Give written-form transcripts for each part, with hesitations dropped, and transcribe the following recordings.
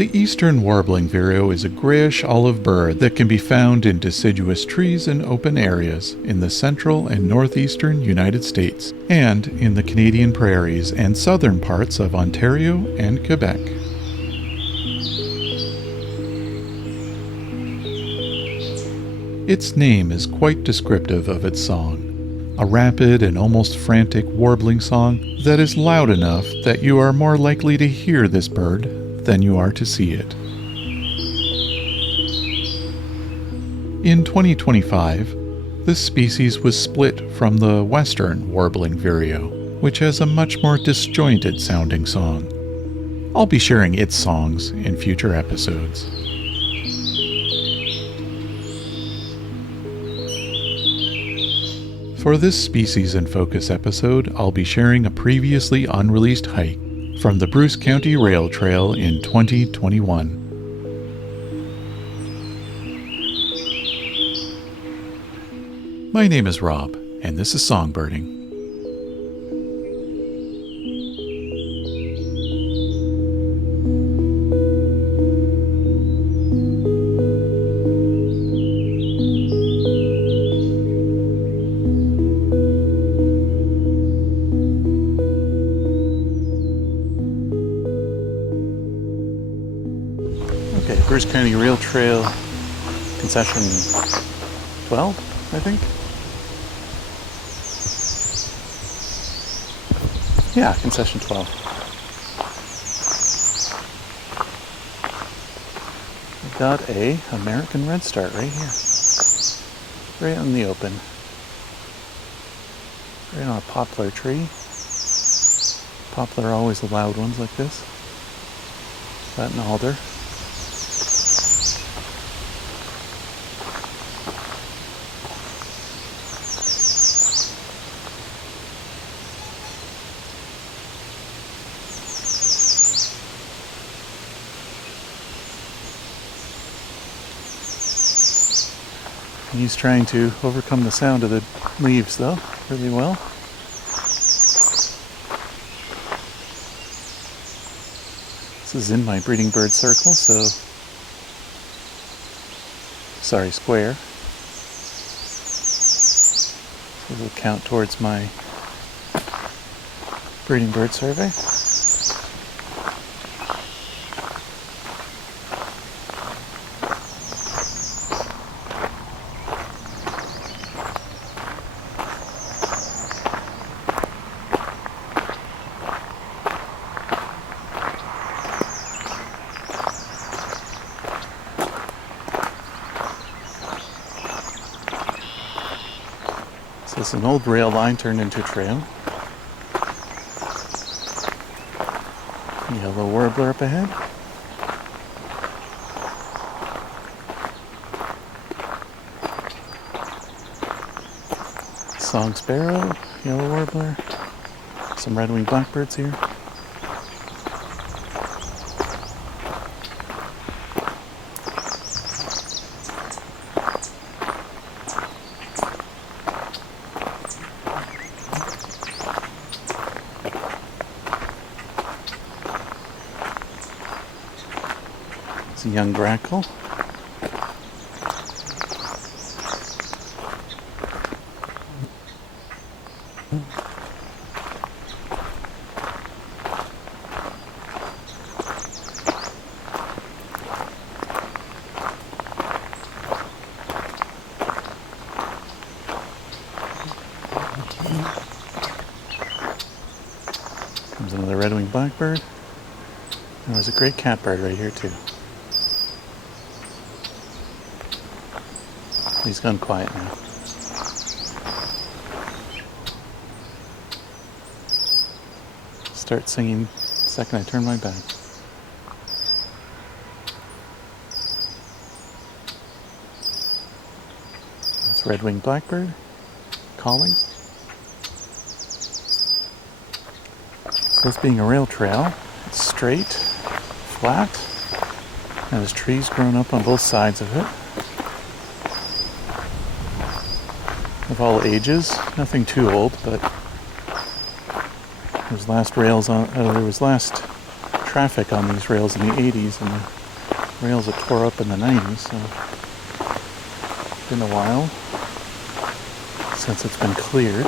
The Eastern Warbling-Vireo is a grayish olive bird that can be found in deciduous trees in open areas in the central and northeastern United States, and in the Canadian prairies and southern parts of Ontario and Quebec. Its name is quite descriptive of its song, a rapid and almost frantic warbling song that is loud enough that you are more likely to hear this bird than you are to see it. In 2025, this species was split from the Western Warbling-Vireo, which has a much more disjointed sounding song. I'll be sharing its songs in future episodes. For this Species in Focus episode, I'll be sharing a previously unreleased hike from the Bruce County Rail Trail in 2021. My name is Rob, and this is Songbirding. Bruce County Rail Trail, concession 12, I think. Yeah, concession 12. We've got a American redstart right here. Right out in the open. Right on a poplar tree. Poplar are always the loud ones like this. That and alder. He's trying to overcome the sound of the leaves, though, really well. This is in my breeding bird circle, so... Sorry, square. So it'll count towards my breeding bird survey. This is an old rail line turned into a trail. Yellow warbler up ahead. Song sparrow, yellow warbler. Some red-winged blackbirds here. It's a young grackle. Comes another red-winged blackbird. And there's a great catbird right here too. He's gone quiet now. Start singing the second I turn my back. This red-winged blackbird calling. This being a rail trail, it's straight, flat, and there's trees growing up on both sides of it. Of all ages, nothing too old, but there was last traffic on these rails in the 80s, and the rails are tore up in the 90s, so it's been a while since it's been cleared.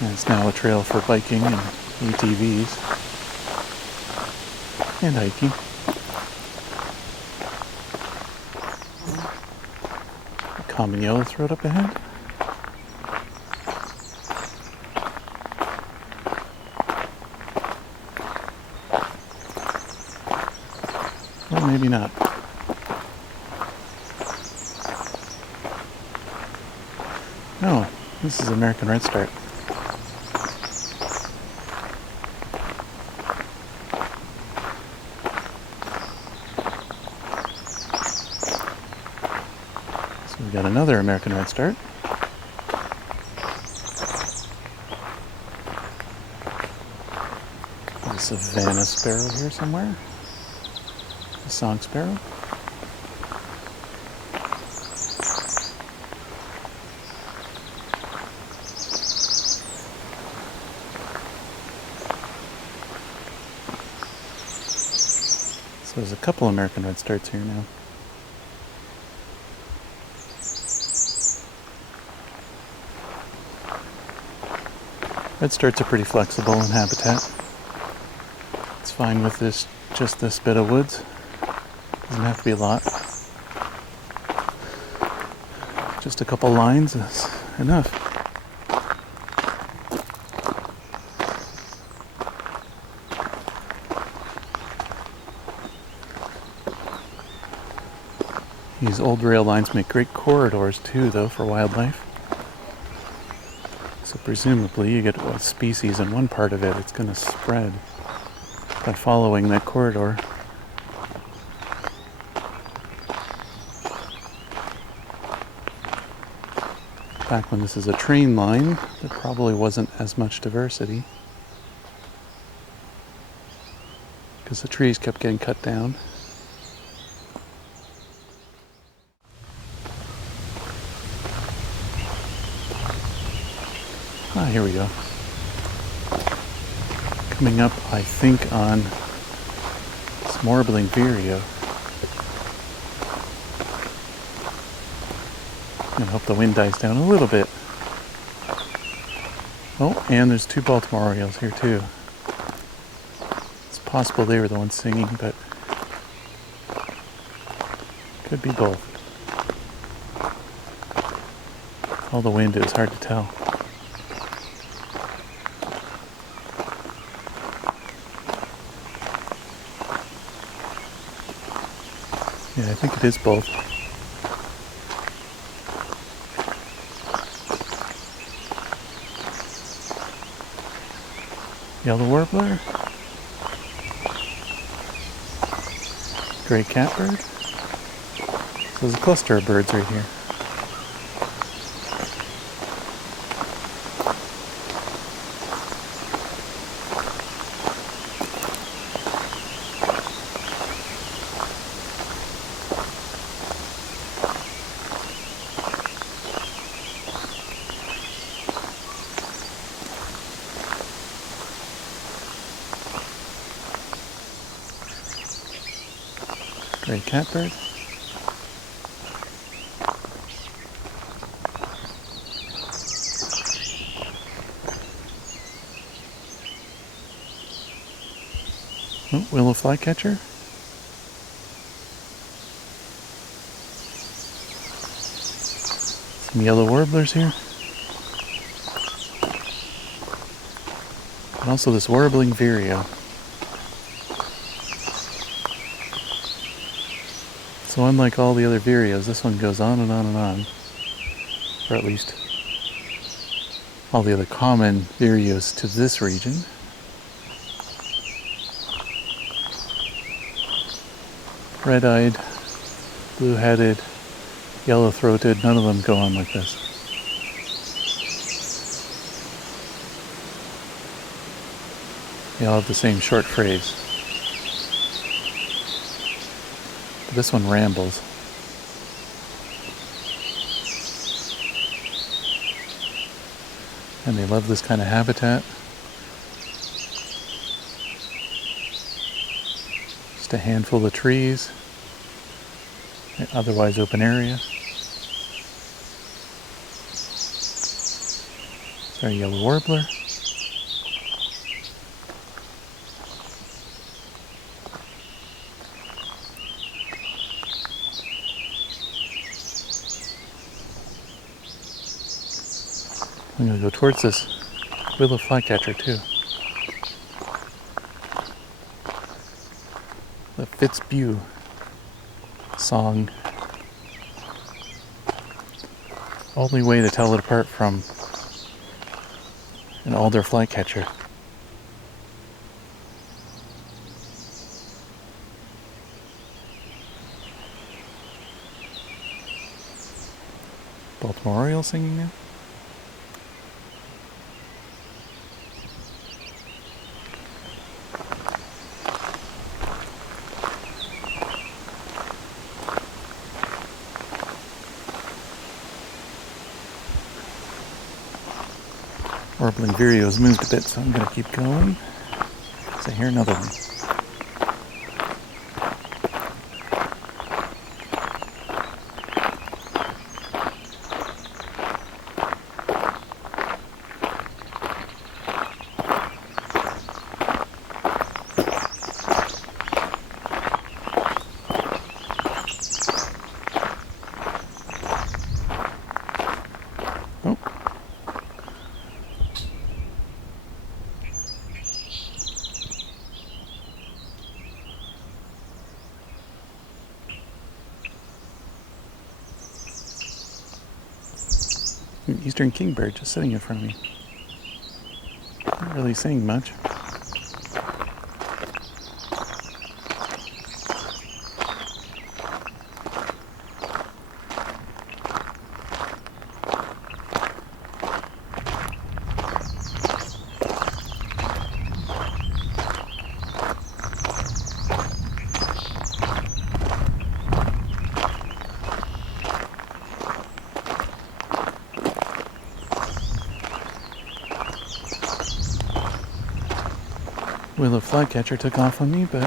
And it's now a trail for biking and ATVs and hiking. Common yellowthroat up ahead. Well, maybe not. No, this is American redstart. So we got another American redstart. There's a Savannah sparrow here somewhere. A song sparrow. So there's a couple American redstarts here now. Redstarts are pretty flexible in habitat. It's fine with just this bit of woods. Doesn't have to be a lot. Just a couple lines is enough. These old rail lines make great corridors too, though, for wildlife. So presumably you get a species in one part of it, it's going to spread by following that corridor. Back when this is a train line, there probably wasn't as much diversity because the trees kept getting cut down. Ah, here we go. Coming up, I think, on some Warbling-Vireo. I hope the wind dies down a little bit. Oh, and there's two Baltimore Orioles here too. It's possible they were the ones singing, but could be both. All the wind, it was hard to tell. Yeah, I think it is both. Yellow warbler, gray catbird. So there's a cluster of birds right here. Gray catbird. Oh, willow flycatcher. Some yellow warblers here. And also this Warbling-Vireo. So unlike all the other vireos, this one goes on and on and on. Or at least all the other common vireos to this region. Red-eyed, blue-headed, yellow-throated, none of them go on like this. They all have the same short phrase. But this one rambles. And they love this kind of habitat. Just a handful of trees, otherwise open area. It's our yellow warbler. I'm going to go towards this willow flycatcher too. The Fitzbue song. Only way to tell it apart from an alder flycatcher. Baltimore Oriole singing now. Warbling-Vireo has moved a bit, so I'm going to keep going. So I hear another one. Oh. An eastern kingbird just sitting in front of me. Not really saying much. Willow flycatcher took off on me, but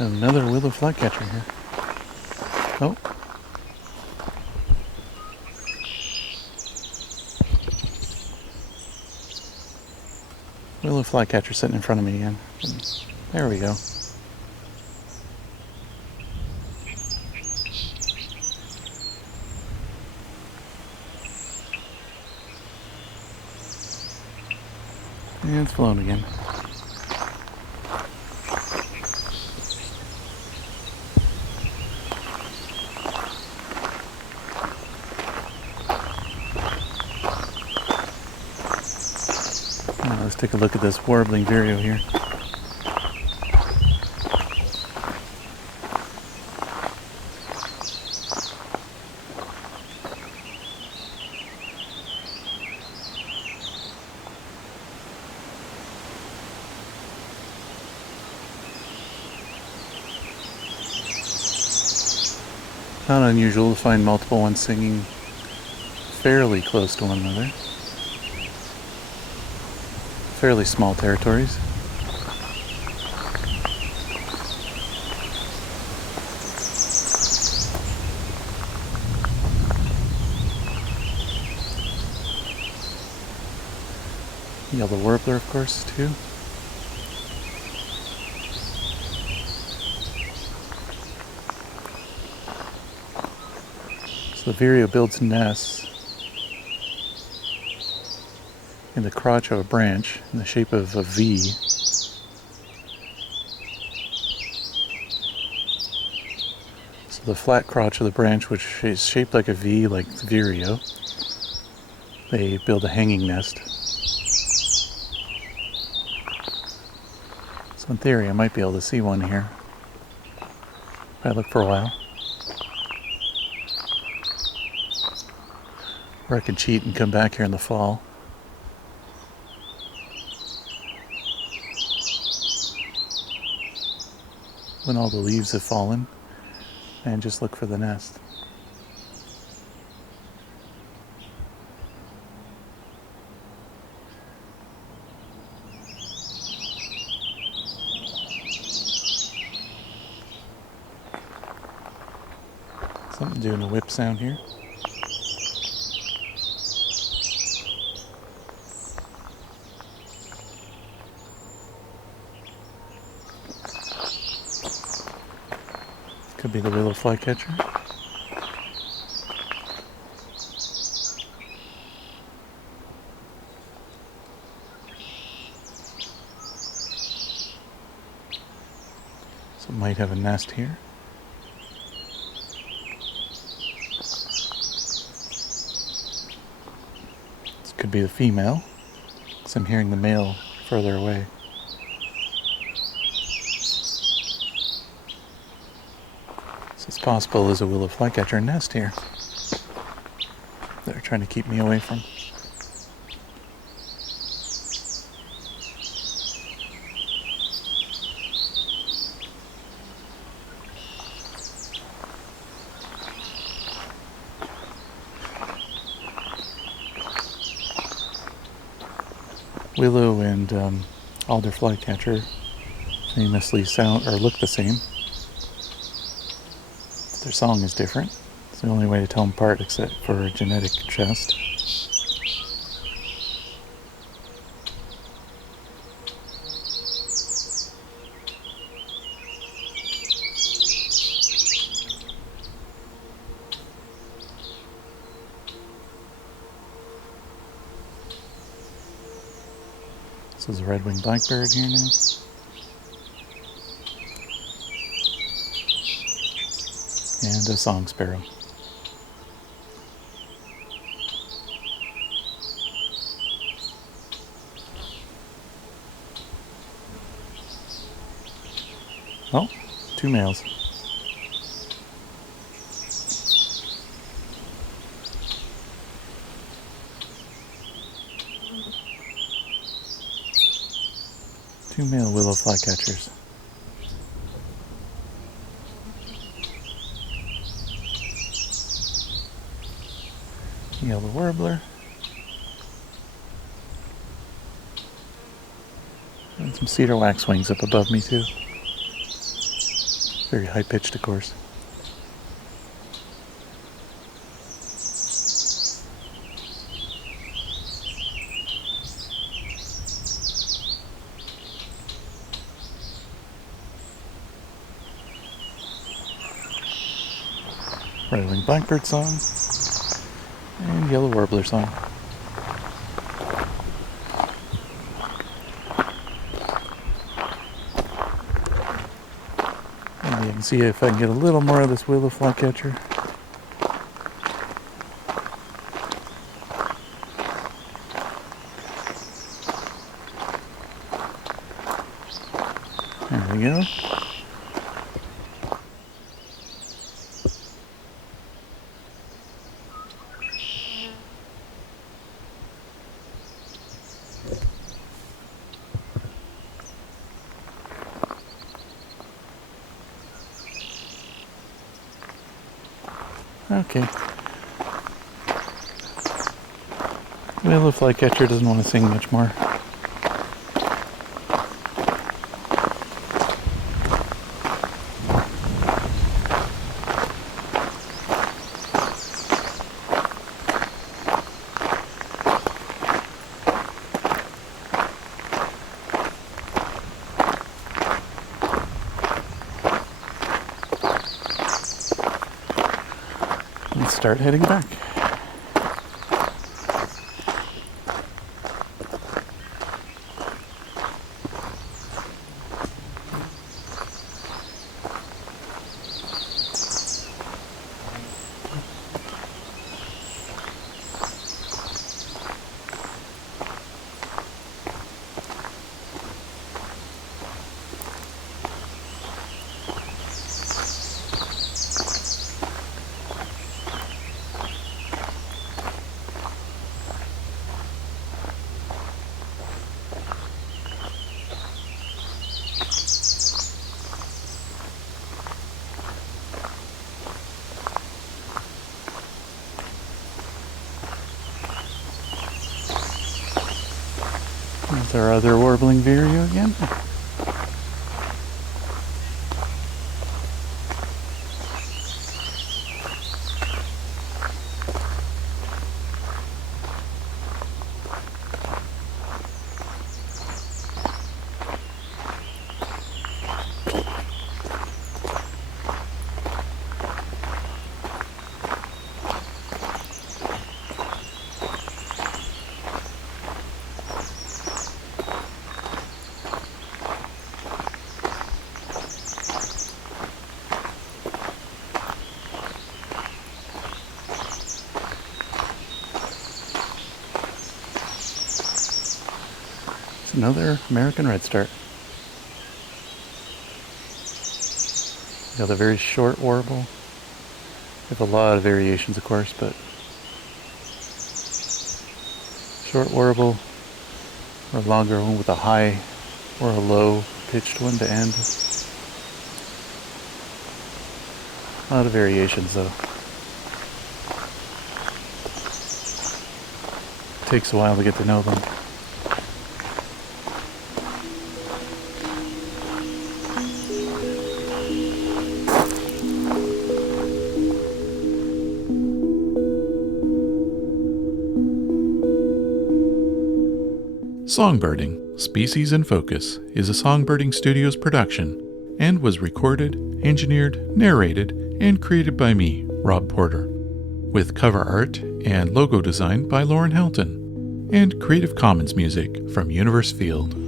another willow flycatcher here. Oh. Willow flycatcher sitting in front of me again. There we go. And it's flown again. Now let's take a look at this Warbling-Vireo here. Not unusual to find multiple ones singing fairly close to one another. Fairly small territories. Yellow warbler, of course, too. So the vireo builds nests in the crotch of a branch in the shape of a V. So the flat crotch of the branch, which is shaped like a V, like the vireo, they build a hanging nest. So in theory, I might be able to see one here if I look for a while. Or I can cheat and come back here in the fall. When all the leaves have fallen, and just look for the nest. Doing a whip sound here. Could be the willow flycatcher. So it might have a nest here. This could be the female, because I'm hearing the male further away. So it's possible there's a willow flycatcher nest here. They're trying to keep me away from. Willow and alder flycatcher famously sound or look the same. Their song is different. It's the only way to tell them apart except for a genetic test. This is a red-winged blackbird here now. And a song sparrow. Oh, two males. Two male willow flycatchers. Yellow warbler. And some cedar waxwings up above me too. Very high pitched, of course. Red-winged blackbird song. And yellow warbler song. Maybe I can see if I can get a little more of this willow flycatcher. There we go. Okay. Well, the flycatcher doesn't want to sing much more. Let's start heading back. There's our other Warbling-Vireo again. Another American redstart. Got a very short warble. They have a lot of variations, of course, but short warble or a longer one with a high or a low pitched one to end. A lot of variations though. Takes a while to get to know them. Songbirding, Species in Focus, is a Songbirding Studios production and was recorded, engineered, narrated, and created by me, Rob Porter, with cover art and logo design by Lauren Helton, and Creative Commons music from Universfield.